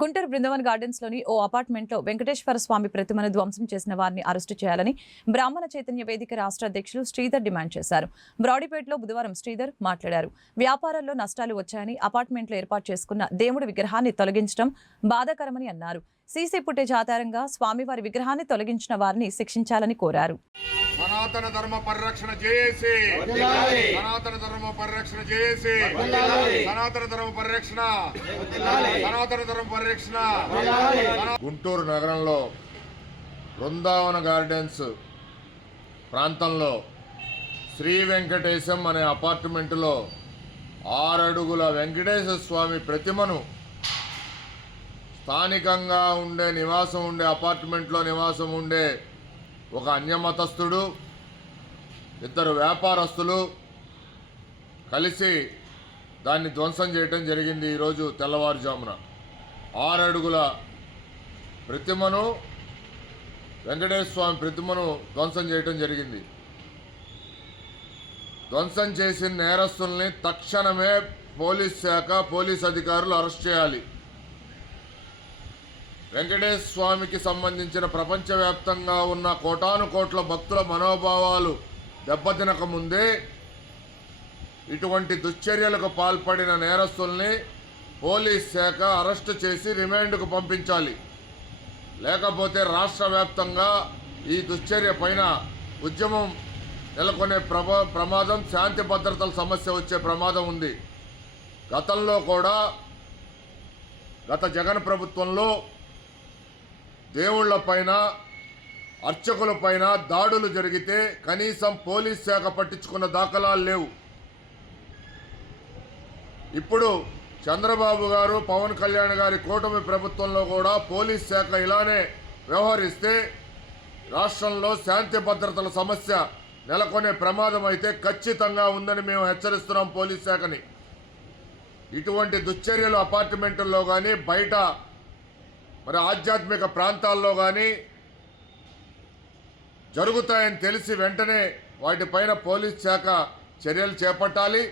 గుంటూరు బృందావన్ గార్డెన్స్లోని ఓ అపార్ట్మెంట్లో వెంకటేశ్వర స్వామి ప్రతిమను ధ్వంసం చేసిన వారిని అరెస్టు చేయాలని బ్రాహ్మణ చైతన్య వేదిక రాష్ట్ర అధ్యక్షులు శ్రీధర్ డిమాండ్ చేశారు. బ్రాడీపేటలో బుధవారం శ్రీధర్ మాట్లాడారు. వ్యాపారాల్లో నష్టాలు వచ్చాయని అపార్ట్మెంట్లో ఏర్పాటు చేసుకున్న దేవుడి విగ్రహాన్ని తొలగించడం బాధాకరమని అన్నారు. సీసీ పుట్టే జాతారంగా స్వామివారి విగ్రహాన్ని తొలగించిన వారిని శిక్షించాలని కోరారు. సనాతన ధర్మ పరిరక్షణ చేసి సనాతన ధర్మ పరిరక్షణ చేసి సనాతన ధర్మ పరిరక్షణ. సనాతన ధర్మ పరిరక్షణ. గుంటూరు నగరంలో బృందావన గార్డెన్స్ ప్రాంతంలో శ్రీ వెంకటేశం అనే అపార్ట్మెంటులో ఆరడుగుల వెంకటేశ్వర స్వామి ప్రతిమను స్థానికంగా ఉండే నివాసం ఉండే అపార్ట్మెంట్లో నివాసం ఉండే ఒక అన్యమతస్థుడు ఇద్దరు వ్యాపారస్తులు కలిసి దాన్ని ధ్వంసం చేయటం జరిగింది ఈరోజు తెల్లవారుజామున. ఆరడుగుల ప్రతిమను వెంకటేశ్వర స్వామి ప్రతిమను ధ్వంసం చేయటం జరిగింది. ధ్వంసం చేసిన నేరస్తుల్ని తక్షణమే పోలీస్ శాఖ పోలీస్ అధికారులు అరెస్ట్ చేయాలి. వెంకటేశ్వర స్వామికి సంబంధించిన ప్రపంచవ్యాప్తంగా ఉన్న కోటాను కోట్ల భక్తుల మనోభావాలు దెబ్బతినక ముందే ఇటువంటి దుశ్చర్యలకు పాల్పడిన నేరస్తుల్ని పోలీస్ శాఖ అరెస్టు చేసి రిమాండ్కు పంపించాలి. లేకపోతే రాష్ట్ర వ్యాప్తంగా ఈ దుశ్చర్య పైన ఉద్యమం నెలకొనే ప్రభా ప్రమాదం శాంతి భద్రతల సమస్య వచ్చే ప్రమాదం ఉంది. గతంలో కూడా గత జగన్ ప్రభుత్వంలో దేవుళ్ళ పైన అర్చకుల పైన దాడులు జరిగితే కనీసం పోలీస్ శాఖ పట్టించుకున్న దాఖలాలు లేవు. ఇప్పుడు చంద్రబాబు గారు పవన్ కళ్యాణ్ గారి కూటమి ప్రభుత్వంలో కూడా పోలీస్ శాఖ ఇలానే వ్యవహరిస్తే రాష్ట్రంలో శాంతి భద్రతల సమస్య నెలకొనే ప్రమాదం అయితే ఖచ్చితంగా ఉందని మేము హెచ్చరిస్తున్నాం పోలీస్ శాఖని. ఇటువంటి దుశ్చర్యలు అపార్ట్మెంటుల్లో కానీ బయట మరి ఆధ్యాత్మిక ప్రాంతాల్లో కానీ జరుగుతాయని తెలిసి వెంటనే వాటిపైన పోలీస్ శాఖ చర్యలు చేపట్టాలి.